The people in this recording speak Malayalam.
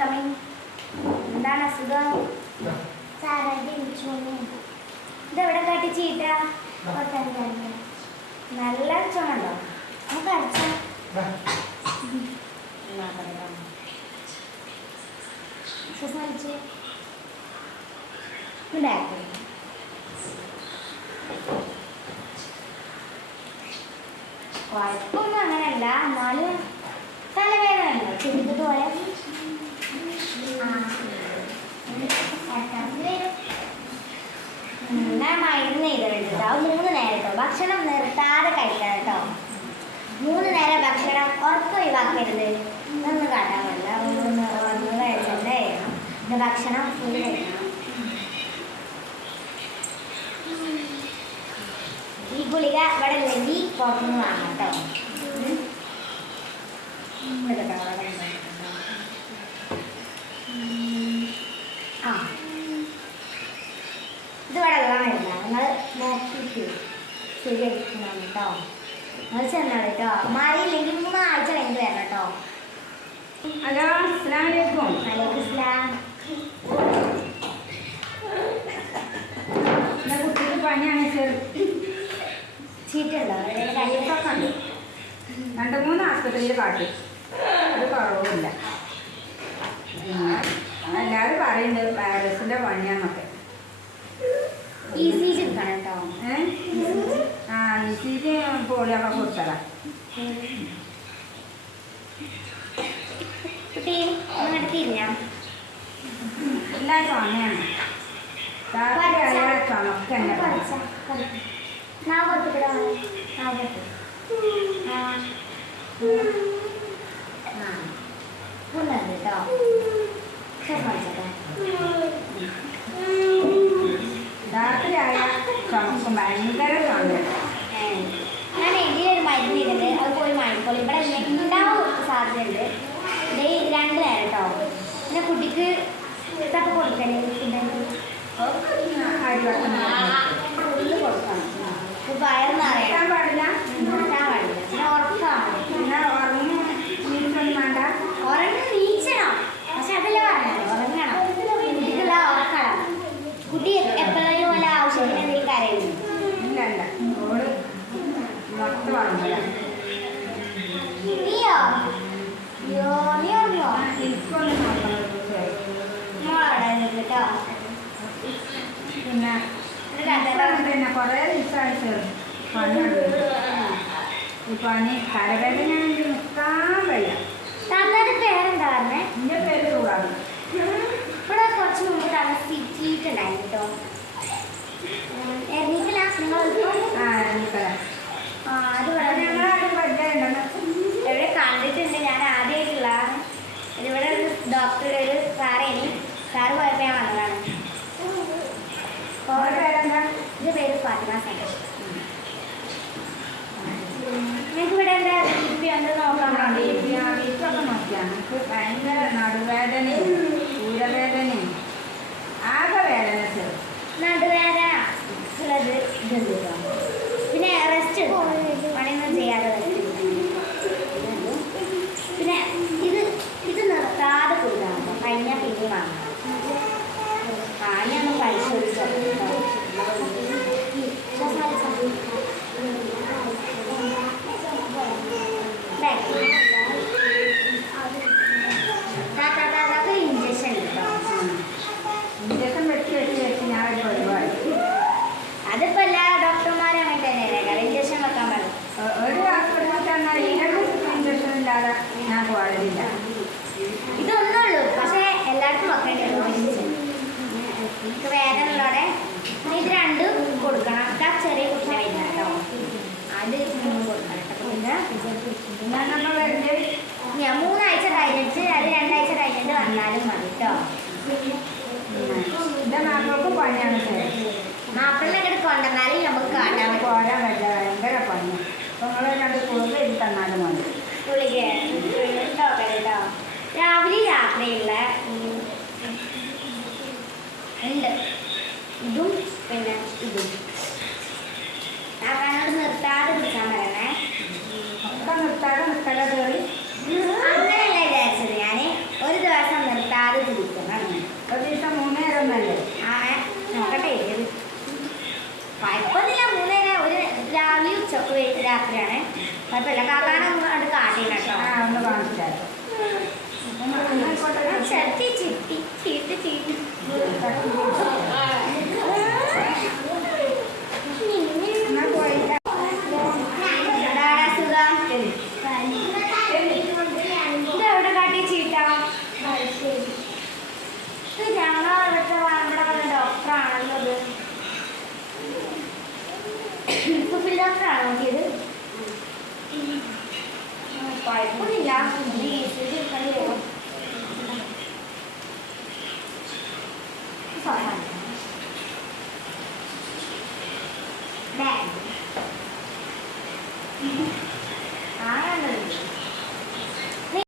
കമ്മിങ്. എന്താണ് അസുഖം? ഇതെവിടെ കാട്ടി ചീട്ട? നല്ല ചുമണ്ടോ? നമുക്ക് അടിച്ച കുഴപ്പമൊന്നും അങ്ങനെയല്ല, എന്നാലും തലവേദന ഉണ്ടോ ചെറുതുപോലെ? ഞാൻ മരുന്ന് ചെയ്തിട്ടുണ്ട്. അത് 3 നേരം കേട്ടോ, ഭക്ഷണം നിർത്താതെ കഴിക്കണം കേട്ടോ. 3 നേരം ഭക്ഷണം ഉറപ്പ് ഒഴിവാക്കരുത്. ഒന്നും കാട്ടാൻ പറ്റില്ല. ഒന്ന് കഴിച്ചല്ലേ ഭക്ഷണം ഫുള്ള് കഴിക്കണം. ഈ ഗുളിക ഇവിടെ ഇല്ലെങ്കിൽ പുറത്തുനിന്ന് വാങ്ങാം കേട്ടോ. ആ ഇത് ഇവിടെ ഉള്ള മരുന്നാണ്. നിങ്ങൾ നോക്കിയിട്ട് ശരിയായിരിക്കണം കേട്ടോ. നിങ്ങൾ ചെന്നാണ് കേട്ടോ. മാറിയില്ലെങ്കിൽ 3 ആഴ്ച കഴിഞ്ഞ് വരണം കേട്ടോ. ഹലോ, അസ്സലാമു അലൈക്കും. വലൈക്കും സലാം. എൻ്റെ കുട്ടിക്ക് പനിയാണ്. ചീട്ടുണ്ടോ? കയ്യൊക്കെ ഉണ്ട്. 2-3 ആശുപത്രിയിൽ കാട്ടി, അത് കുറവില്ല. എല്ലാവരും പറയുന്നുണ്ട് വൈറസിൻ്റെ പനിയാന്നൊക്കെ. ECG എടുക്കണം കേട്ടോ. ECG പോളിയൊക്കെ കൊടുത്തതാ. കുട്ടി അങ്ങോട്ട് തിരിഞ്ഞാ എല്ലാ ചുമയാണ്. ചുമക്ക് തന്നെ കേട്ടോ. രാത്രിയായ ചുമക്കും ഭയങ്കര ചുമ. ഞാൻ എഴുതിയൊരു മരുന്ന് ചെയ്തിട്ട് അത് പോയി വാങ്ങിക്കോളൂ. ഇവിടെ ഉണ്ടാവാൻ സാധ്യതയുണ്ട്. ഇത് 2 നേരം കേട്ടോ. പിന്നെ കുട്ടിക്ക് ഇതൊക്കെ കൊടുക്കണേ. ഫുള്ള് കൊടുക്കണം. വയറ് നിറയാൻ പാടില്ല, നിർത്താൻ പാടില്ല. പിന്നെ ഉറക്കാണ്. പിന്നെ ഉറങ്ങി നീച്ചൊന്നും വേണ്ട. ഉറങ്ങി നീച്ചണം. പക്ഷെ അതല്ല പറഞ്ഞത്, ഉറങ്ങണം. കുട്ടിക്കുള്ള ഉറക്കണം. കുട്ടി എപ്പോഴും പോലെ ആവശ്യത്തിന് എന്തെങ്കിലും കരയുന്നു? ഇല്ല ഇല്ല, ഓള് മൊത്തം ഉറങ്ങില്ല. നീയോ? അയ്യോ, നീ ഉറങ്ങോ? എനിക്കൊന്നും നോക്കണം. മോളവിടെ കേട്ടോ. പിന്നെ പിന്നെ കുറേ ദിവസമായിട്ട് പണിയുണ്ട്. ഈ പനി തലവേദന നിൽക്കാൻ വയ്യ. തന്നയുടെ പേരെന്താ പറഞ്ഞേ? എൻ്റെ പേര് ചൂടാണ്. ഇവിടെ കുറച്ച് മുമ്പ് തന്ന ചീട്ടുണ്ടായിരുന്നു കേട്ടോ. എറണീക്കല നിങ്ങൾ അത് ഞങ്ങളാരും പരിചയമുണ്ടോ? എവിടെ കണ്ടിട്ടുണ്ട്. ഞാൻ ആദ്യമായിട്ടുള്ള ഇതിവിടെ ഒരു ഡോക്ടർ ഒരു സാറേനി. സാറ് പോയപ്പോൾ ഞാൻ വന്നതാണ്. പേരെന്താ? ഇത് പേര് ഫാത്തിമ സാർ. നിങ്ങൾക്ക് ഇവിടെ എന്താ എന്താ നോക്കാൻ വേണ്ടി? വീട്ടിലൊക്കെ നോക്കിയാണ്. എനിക്ക് ഭയങ്കര നടുവേദനയും ഊരവേദനയും ആകെ വേദന. നടുവേദന ഉള്ളത് ഇതുണ്ട് കേട്ടോ. പിന്നെ റെസ്റ്റ് എടുക്കണം, പണിയൊന്നും ചെയ്യാതെ റെസ്റ്റ് എടുക്കണം. പിന്നെ ഇത് നിർത്താതെ കൊടുക്കണം കേട്ടോ. കഴിഞ്ഞാൽ പിന്നെ വാങ്ങണം. പാനിയൊന്നും പരിശോധിച്ചോ. ഇഞ്ചക്ഷൻ കേട്ടോ. ഇഞ്ചക്ഷൻ വെച്ച് ഞാൻ ഒരു പരിപാടി. അതിപ്പോ എല്ലാ ഡോക്ടർമാരും അങ്ങനെ തന്നെയല്ലേ ഇഞ്ചക്ഷൻ വെക്കാൻ പറയും. ഒരു ആശുപത്രിയിൽ ചെന്നാൽ ഇഞ്ചക്ഷൻ ഇല്ലാതെ ഞാൻ പാടില്ല. ഇതൊന്നുള്ളൂ, പക്ഷേ എല്ലാവർക്കും വെക്കേണ്ടി വരും. എനിക്ക് വേദന ഉള്ളതോടെ ഇത് 2 കൊടുക്കണം. ചെറിയ കുട്ടിനെ വരുന്ന കേട്ടോ. അത് 3 കൊടുക്കണം കേട്ടോ. പിന്നെ ഞാൻ 3 ആഴ്ച കഴിഞ്ഞിട്ട് അത് 2 ആഴ്ച കഴിഞ്ഞിട്ട് വന്നാലും മതി കേട്ടോ. എൻ്റെ മാക്കൾക്ക് പനിയാണ്. മാപ്പിളിനെ ഇങ്ങോട്ട് കൊണ്ടുവന്നാലും നമുക്ക് കാട്ടാൻ പോരാൻ പറ്റില്ല, ഭയങ്കര പനി. അപ്പോൾ നിങ്ങൾ 2 ഗുളിക എഴുതി തന്നാലും മതി. ഗുളിക കേട്ടോ. രാവിലെ രാത്രിയുള്ള ഉണ്ട് ഇതും പിന്നെ ഇതും. കാക്കാനോട് നിർത്താതെ കുടിക്കാൻ പറയണേ. നിർത്താതെ കയറി അങ്ങനെയല്ല വിചാരിച്ചത്. ഞാൻ ഒരു ദിവസം നിർത്താതെ രാത്രിയാണ്. കുഴപ്പമില്ല, കാക്കാനൊന്നും അത് കാട്ടില്ല കേട്ടോ. ഒന്ന് കാണിച്ചാലോ ചട്ടി ചിട്ടി ചീട്ട് ചീട്ട് ഇതെവിടെ കാട്ടി ചീട്ടാ? ഞങ്ങളവിടുത്തെ നമ്മുടെ ഡോക്ടറാണല്ലോ ഇത്. സുഫിൽ ഡോക്ടറാണോ നോക്കിയത്? കുഴപ്പമൊന്നുമില്ല.